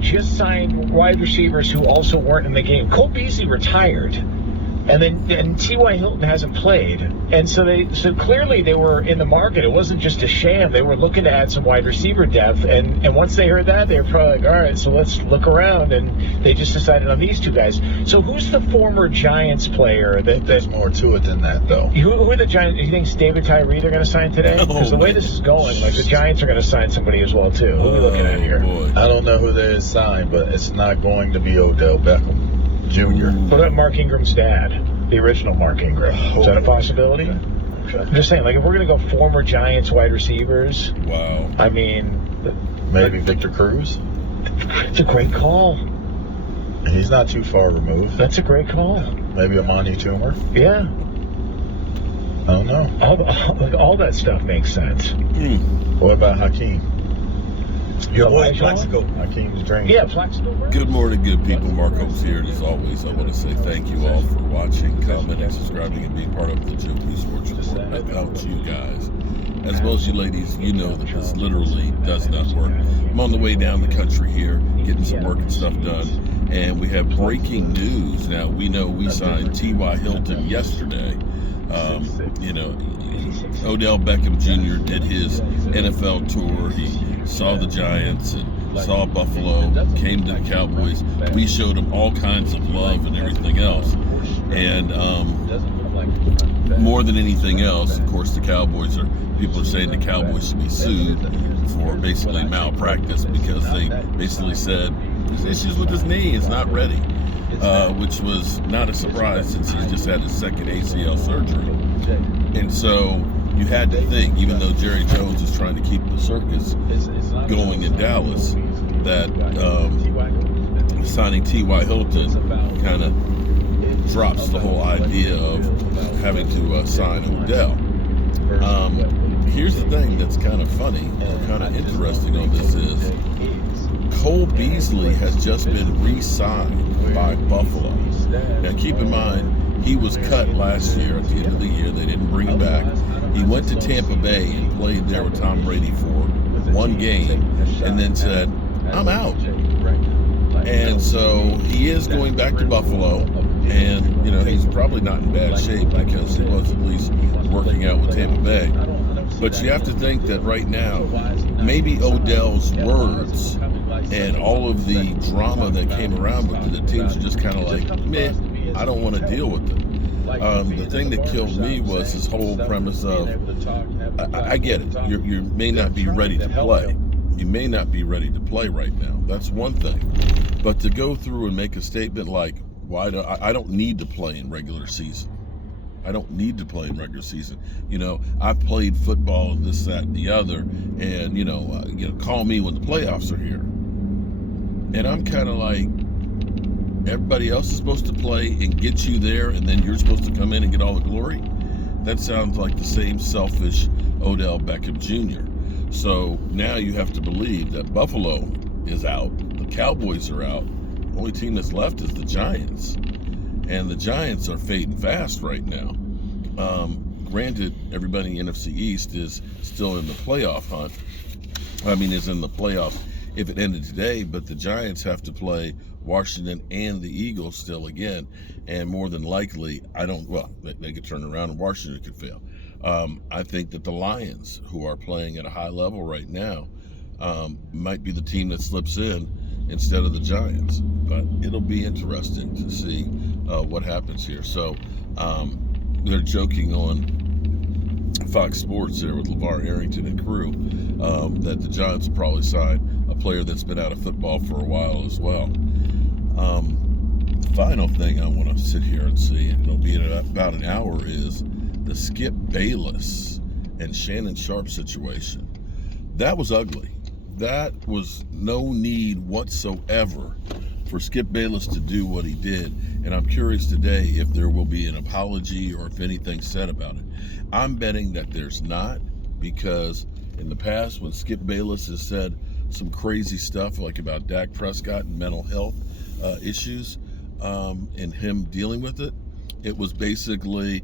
just signed wide receivers who also weren't in the game. Cole Beasley retired, and T.Y. Hilton hasn't played, and so clearly they were in the market. It wasn't just a sham. They were looking to add some wide receiver depth, and once they heard that, they were probably like, all right, so let's look around, and they just decided on these two guys. So who's the former Giants player that There's more to it than that, though. Who are the Giants? Do you think it's David Tyree they're going to sign today? Because the way this is going, like the Giants are going to sign somebody as well too. Who are we looking at here? Boy. I don't know who they signed, but it's not going to be Odell Beckham Jr. What about Mark Ingram's dad, the original Mark Ingram? Is that a possibility? Okay. I'm just saying, like, if we're going to go former Giants wide receivers, Wow. I mean, Maybe Victor Cruz. it's a great call. He's not too far removed. That's a great call. Maybe Amani Toomer. Yeah. I don't know. All that stuff makes sense. What about Hakeem? Your boy Plaxico. Hakeem's dream. Yeah, Plaxico. Good morning, good people. Marco's here, and as always, I want to say thank you all for watching, commenting, subscribing, and being part of the Joe P. Sports Report. Without you guys, as well as you ladies, you know that this literally does not work. I'm on the way down the country here, getting some work and stuff done, and we have breaking news. Now, we know we signed T.Y. Hilton yesterday. Odell Beckham Jr. did his NFL tour. He saw the Giants and saw Buffalo, came to the Cowboys. We showed him all kinds of love and everything else. And more than anything else, of course, people are saying the Cowboys should be sued for basically malpractice because they basically said there's issues with his knee, it's not ready, which was not a surprise since he just had his second ACL surgery. And so you had to think, even though Jerry Jones is trying to keep the circus going in Dallas, that signing T.Y. Hilton kind of drops the whole idea of having to sign Odell. Here's the thing that's kind of funny or kind of interesting on this is Cole Beasley has just been re-signed by Buffalo. Now keep in mind, he was cut last year at the end of the year. They didn't bring him back. He went to Tampa Bay and played there with Tom Brady for one game and then said, I'm out. And so he is going back to Buffalo. And, he's probably not in bad shape because he was at least working out with Tampa Bay. But you have to think that right now, maybe Odell's words and all of the drama that came around with it, the teams are just kind of like, meh, I don't want to deal with it. The thing that killed me was this whole premise of, I get it, you may not be ready to play. You may not be ready to play right now. That's one thing. But to go through and make a statement like, I don't need to play in regular season. I don't need to play in regular season. I've played football and this, that, and the other, and call me when the playoffs are here. And I'm kind of like, everybody else is supposed to play and get you there, and then you're supposed to come in and get all the glory. That sounds like the same selfish Odell Beckham Jr. So now you have to believe that Buffalo is out, the Cowboys are out. The only team that's left is the Giants. And the Giants are fading fast right now. Granted, everybody in the NFC East is still in the playoff hunt. Is in the playoffs if it ended today, but the Giants have to play Washington and the Eagles still again. And more than likely, they could turn around and Washington could fail. I think that the Lions, who are playing at a high level right now, might be the team that slips in instead of the Giants. But it'll be interesting to see what happens here. So they're joking on Fox Sports there with LeVar Arrington and crew that the Giants will probably sign a player that's been out of football for a while as well. The final thing I want to sit here and see, and it'll be in about an hour, is the Skip Bayless and Shannon Sharp situation. That was ugly. That was no need whatsoever for Skip Bayless to do what he did. And I'm curious today if there will be an apology or if anything's said about it. I'm betting that there's not, because in the past when Skip Bayless has said some crazy stuff like about Dak Prescott and mental health issues and him dealing with it, It was basically,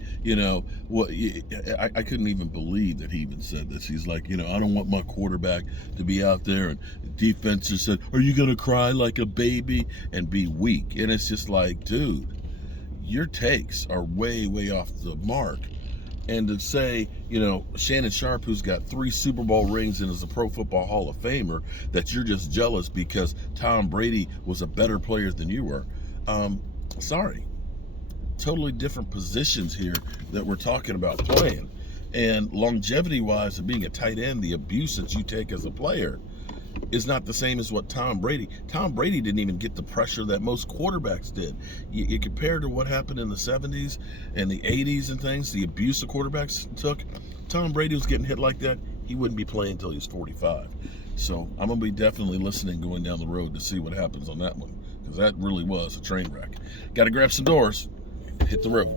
what I couldn't even believe that he even said this. He's like, I don't want my quarterback to be out there, and defense just said, are you going to cry like a baby and be weak? And it's just like, dude, your takes are way, way off the mark. And to say, Shannon Sharpe, who's got 3 Super Bowl rings and is a Pro Football Hall of Famer, that you're just jealous because Tom Brady was a better player than you were. Sorry. Totally different positions here that we're talking about playing. And longevity-wise and being a tight end, the abuse that you take as a player is not the same as what Tom Brady didn't even get the pressure that most quarterbacks did. You compare to what happened in the 70s and the 80s and things, the abuse the quarterbacks took. Tom Brady was getting hit like that, he wouldn't be playing until he was 45. So I'm going to be definitely listening going down the road to see what happens on that one, because that really was a train wreck. Got to grab some doors, hit the road.